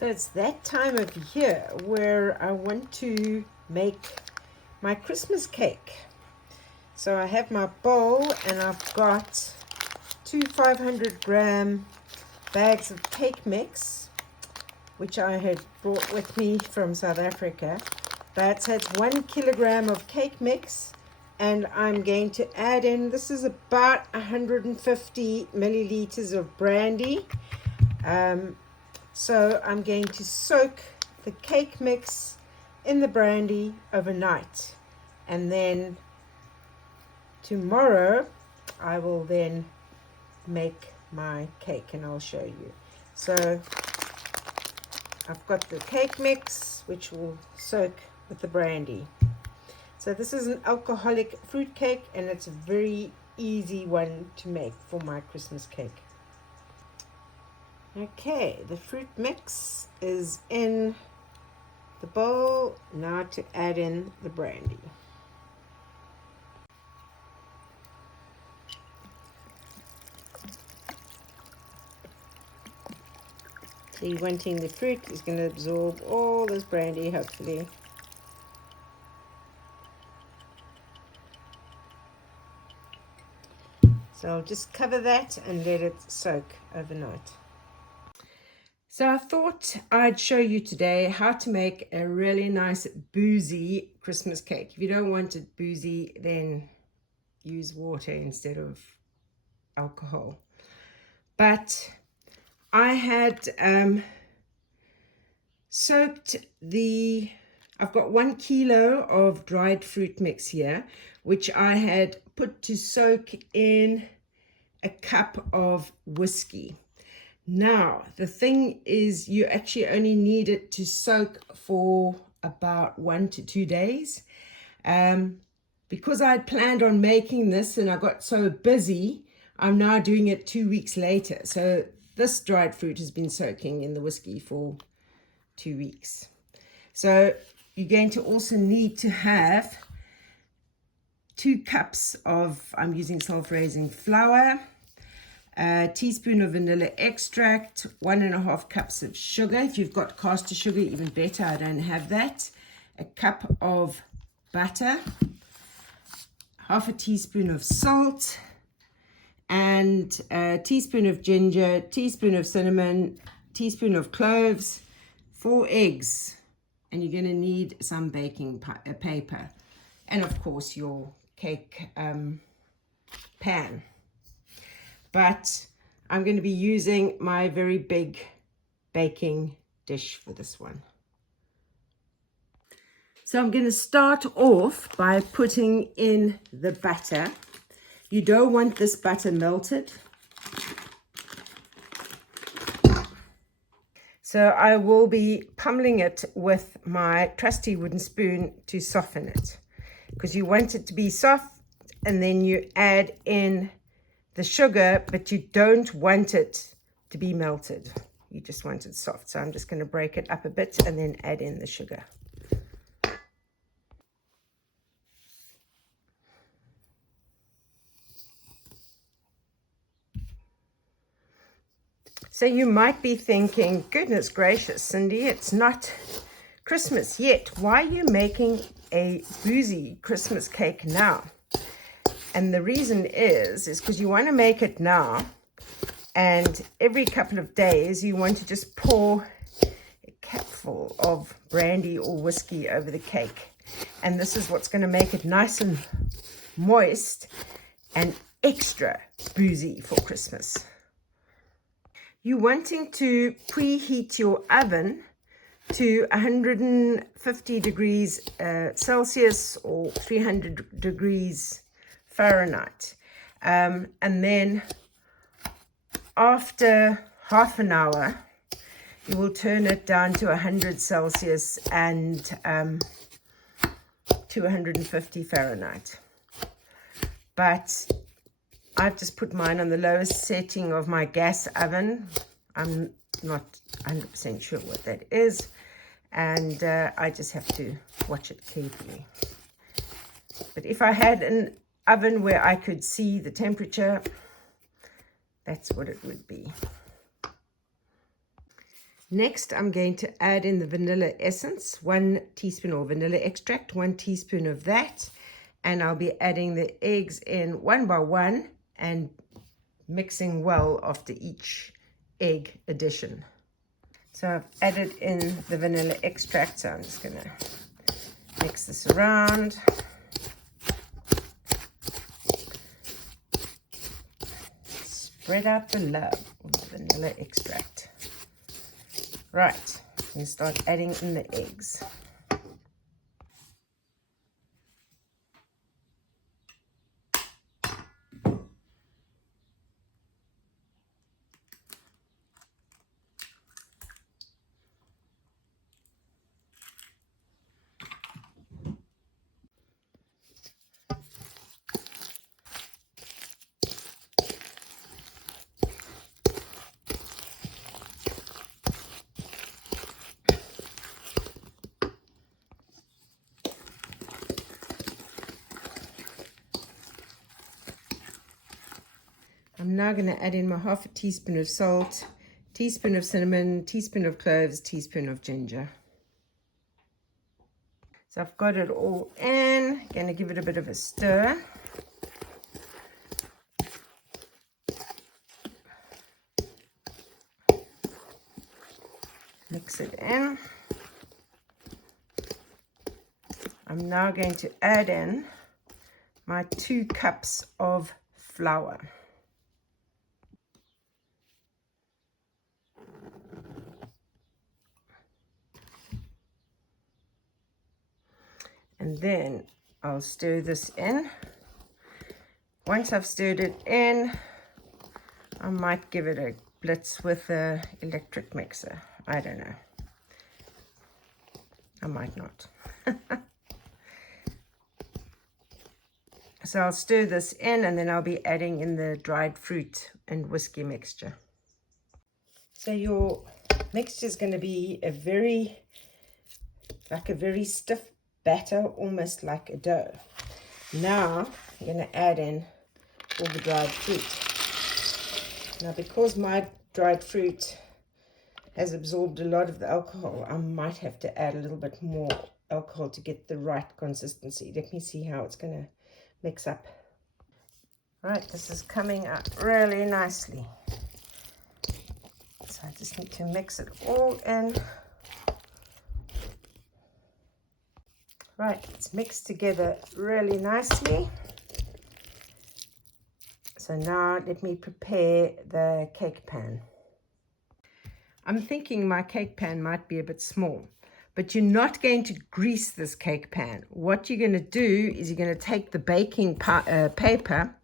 So it's that time of year where I want to make my Christmas cake. So I have my bowl and I've got two 500-gram bags of cake mix, which I had brought with me from South Africa. But it's 1 kilogram of cake mix, and I'm going to add in, this is about 150 milliliters of brandy. So I'm going to soak the cake mix in the brandy overnight, and then tomorrow I will then make my cake and I'll show you. So I've got the cake mix which will soak with the brandy. So this is an alcoholic fruit cake, and it's a very easy one to make for my Christmas cake. Okay, the fruit mix is in the bowl. Now to add in the brandy. So you're wanting the fruit is going to absorb all this brandy, hopefully. So I'll just cover that and let it soak overnight. So I thought I'd show you today how to make a really nice boozy Christmas cake. If you don't want it boozy, then use water instead of alcohol. But I had I've got 1 kilo of dried fruit mix here, which I had put to soak in a cup of whiskey. Now, the thing is, you actually only need it to soak for about 1 to 2 days. Because I had planned on making this and I got so busy, I'm now doing it 2 weeks later. So this dried fruit has been soaking in the whiskey for 2 weeks. So you're going to also need to have 2 cups of, I'm using self-raising flour, a teaspoon of vanilla extract, 1.5 cups of sugar. If you've got caster sugar, even better. I don't have that. A cup of butter, half a teaspoon of salt, and a teaspoon of ginger, teaspoon of cinnamon, teaspoon of cloves, 4 eggs, and you're going to need some baking paper, and of course your cake pan. But I'm going to be using my very big baking dish for this one. So I'm going to start off by putting in the butter. You don't want this butter melted. So I will be pummeling it with my trusty wooden spoon to soften it, because you want it to be soft, and then you add in the sugar, but you don't want it to be melted. You just want it soft. So I'm just going to break it up a bit and then add in the sugar. So you might be thinking, goodness gracious, Cindy, it's not Christmas yet. Why are you making a boozy Christmas cake now? And the reason is because you want to make it now, and every couple of days you want to just pour a cupful of brandy or whiskey over the cake. And this is what's going to make it nice and moist and extra boozy for Christmas. You're wanting to preheat your oven to 150 degrees Celsius or 300 degrees Fahrenheit. And then after half an hour, you will turn it down to 100 Celsius and to 150 Fahrenheit. But I've just put mine on the lowest setting of my gas oven. I'm not 100% sure what that is, and I just have to watch it carefully. But if I had an oven where I could see the temperature, that's what it would be. Next, I'm going to add in the vanilla essence, 1 teaspoon, or vanilla extract, 1 teaspoon of that. And I'll be adding the eggs in one by one and mixing well after each egg addition. So I've added in the vanilla extract, so I'm just going to mix this around. Spread out the love of the vanilla extract. Right, you start adding in the eggs. I'm now going to add in my half a teaspoon of salt, teaspoon of cinnamon, teaspoon of cloves, teaspoon of ginger. So I've got it all in. Going to give it a bit of a stir. Mix it in. I'm now going to add in my 2 cups of flour. And then I'll stir this in. Once I've stirred it in, I might give it a blitz with an electric mixer. I don't know. I might not. So I'll stir this in, and then I'll be adding in the dried fruit and whiskey mixture. So your mixture is going to be a very stiff batter, almost like a dough. Now I'm going to add in all the dried fruit. Now, because my dried fruit has absorbed a lot of the alcohol, I might have to add a little bit more alcohol to get the right consistency. Let me see how it's going to mix up. Right, this is coming up really nicely. So I just need to mix it all in. Right, it's mixed together really nicely. So now let me prepare the cake pan. I'm thinking my cake pan might be a bit small, but you're not going to grease this cake pan. What you're going to do is you're going to take the baking paper,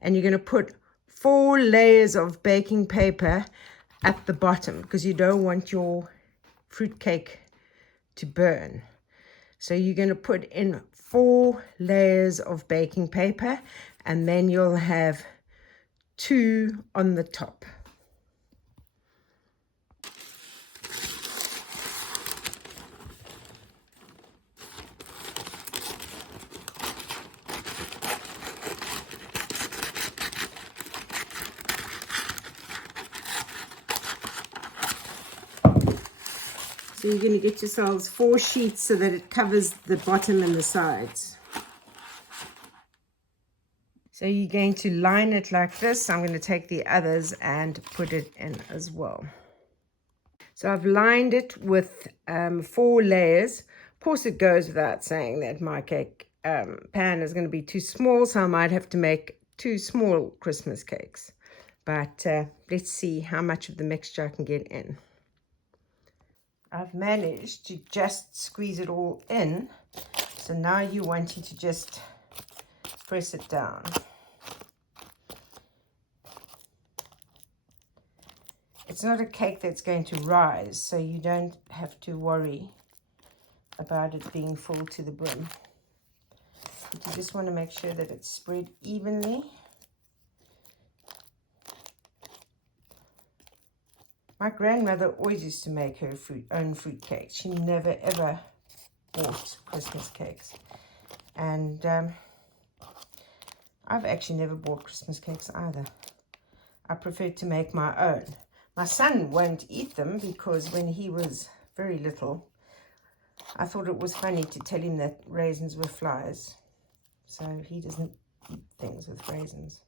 and you're going to put 4 layers of baking paper at the bottom, because you don't want your fruit cake to burn. So you're going to put in 4 layers of baking paper, and then you'll have 2 on the top. So you're going to get yourselves 4 sheets so that it covers the bottom and the sides. So you're going to line it like this. I'm going to take the others and put it in as well. So I've lined it with 4 layers. Of course, it goes without saying that my cake pan is going to be too small, so I might have to make 2 small Christmas cakes. But let's see how much of the mixture I can get in. I've managed to just squeeze it all in. So now you're wanting to just press it down. It's not a cake that's going to rise, so you don't have to worry about it being full to the brim. But you just want to make sure that it's spread evenly. My grandmother always used to make her own fruit cakes. She never ever bought Christmas cakes. And I've actually never bought Christmas cakes either. I prefer to make my own. My son won't eat them because when he was very little, I thought it was funny to tell him that raisins were flies. So he doesn't eat things with raisins.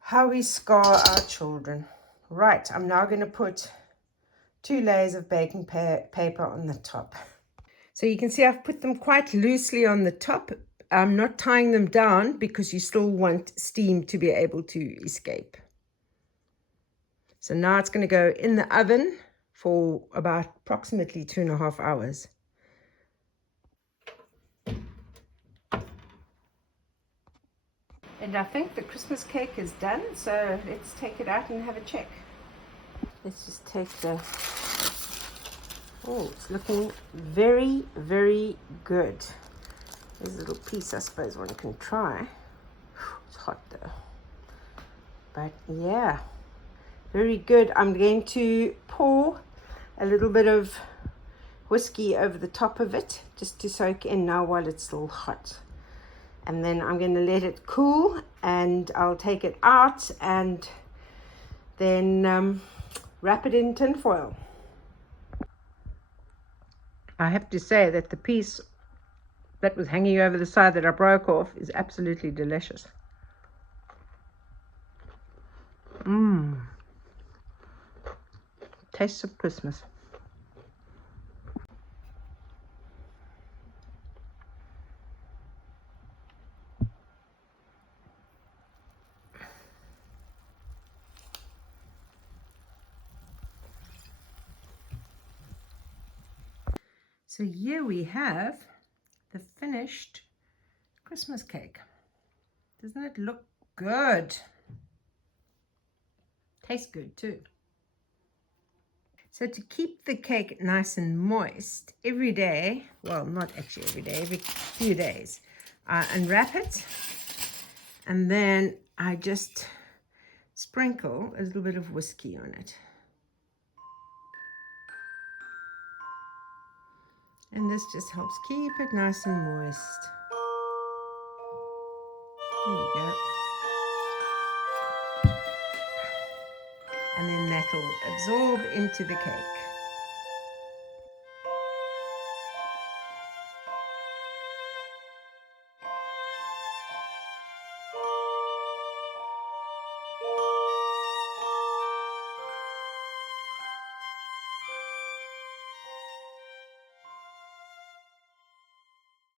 How we scar our children. Right, I'm now going to put 2 layers of baking paper on the top. So you can see I've put them quite loosely on the top. I'm not tying them down because you still want steam to be able to escape. So now it's going to go in the oven for about approximately 2.5 hours. And I think the Christmas cake is done, so let's take it out and have a check. Let's just take the... Oh, it's looking very, very good. There's a little piece I suppose one can try. It's hot though. But yeah, very good. I'm going to pour a little bit of whiskey over the top of it just to soak in now while it's still hot. And then I'm going to let it cool and I'll take it out and then wrap it in tin foil. I have to say that the piece that was hanging over the side that I broke off is absolutely delicious. Tastes of Christmas. So here we have the finished Christmas cake. Doesn't it look good? Tastes good too. So to keep the cake nice and moist, every day, well, not actually every day, every few days, I unwrap it and then I just sprinkle a little bit of whiskey on it. And this just helps keep it nice and moist. There we go. And then that'll absorb into the cake.